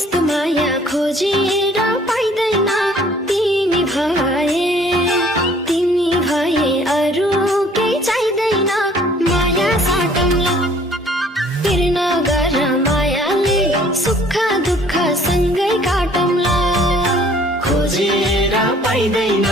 यस्तो माया खोजेर पाइदैन। तिमी भए अरू केही चाहिँदैन। माया साटौँला पिर नगर मायाले, सुख दुःख सँगै काटौँला। खोजेर पाइदैन